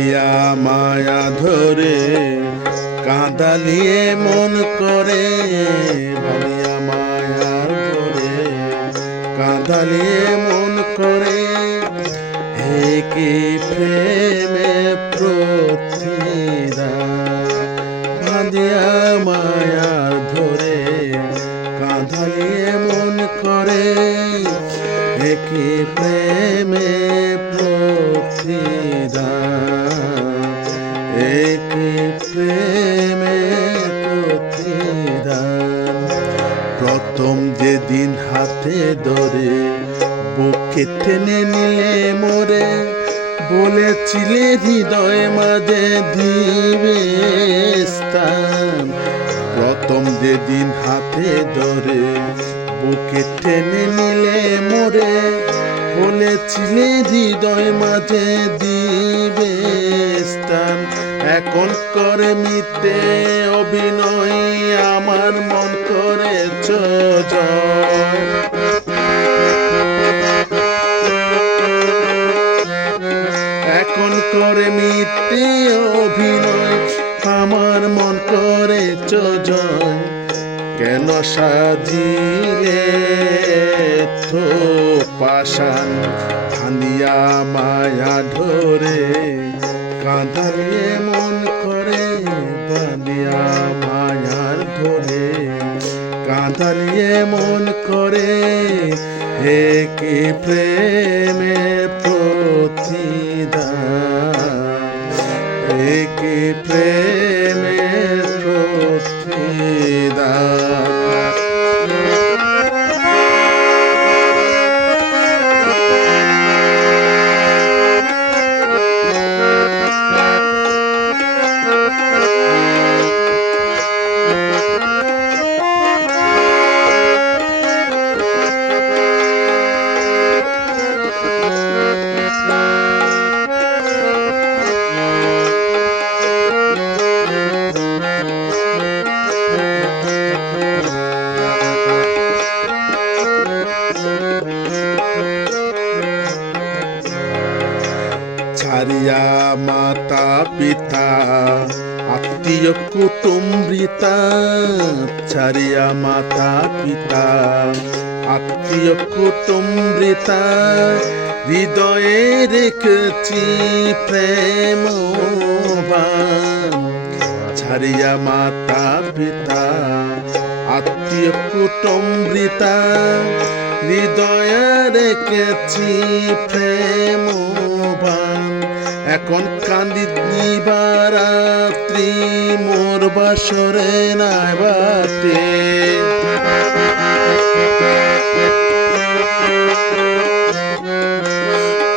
দিয়া মায়া ধরে, কাঁদালিয়ে মন করে ভালিয়া মায়া ধরে কাঁদালিয়ে মন করে হে কি প্রেমে প্রো হাতে ধরে বুকে টেনে নিলে মোরে, বলেছিলে হৃদয় মাঝে দিবে স্থান। প্রথম যেদিন হাতে ধরে বুকে টেনে নিলে মোরে, বলেছিলে হৃদয় মাঝে দিবে স্থান। এখন করে মিথ্যে অভিনয় আমার মন করেছ এখন করে মিথ্যে অভিনয় আমার মন করেছ কেন সাজিলে তো পাশান ভানিয়া মায়া ধরে কাঁদালিয়ে মন কাঁদালিয়ে মন করে হে কি প্রেমে প্রতিদান? হে কি প্রেমে আত্মীয় কুটুম্বিতা, ছাড়িয়া মাতা পিতা। আত্মীয় কুটুম্বিতা, হৃদয়ে রেখেছি প্রেম ছাড়িয়া মাতা পিতা, আত্মীয় কুটুম্বিতা, হৃদয়ে রেখেছি প্রেম এখন কান্দি দিবারাত্রি মোর বাসরে নাই বাতে।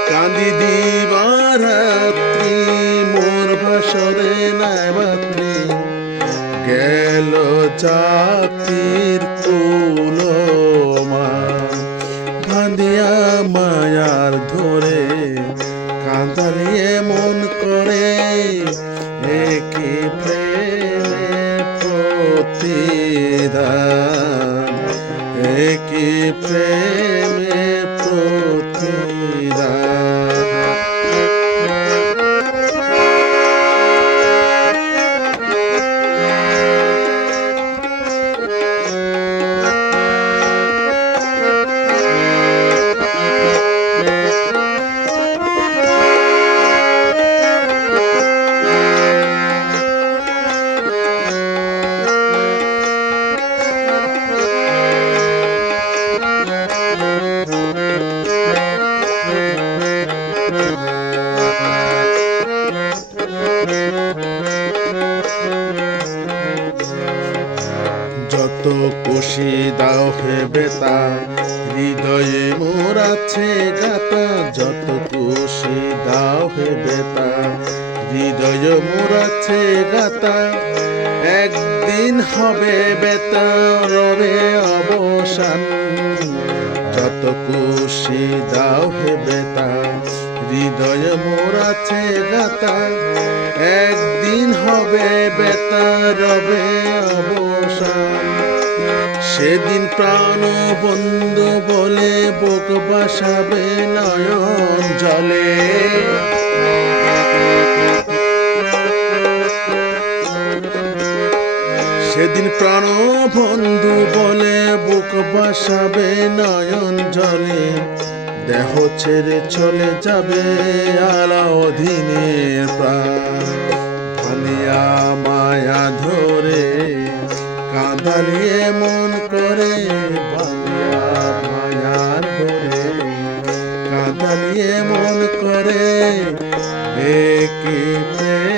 কান্দি দিবারাত্রি মোর বাসরে নাই বাতে। গেল জাতির কুলমা একে প্রেমে প্রতিদান একে প্রেমে যত খুশি, দাও হে বেতা হৃদয়ে মোর আছে গাতা, যত খুশি, দাও হে বেতা হৃদয়ে মোর আছে গাতা, একদিন হবে বেতা রবে অবসান। যত খুশি, দাও হে বেতা হৃদয়ে মোর আছে গাতা একদিন হবে বেতা রবে অবসান। সেদিন প্রাণ বন্ধু বলে বুক বাসাবে নয়ন জলে। সেদিন প্রাণ বন্ধু বলে বুক বাসাবে নয়ন জলে। দেহ ছেড়ে চলে যাবে আলাউদ্দিনের প্রাণ। ভালিয়া মায়া ধরে কাঁদালিয়ে মন করে ভালিয়া মায়া মন করে, এ কি প্রেম?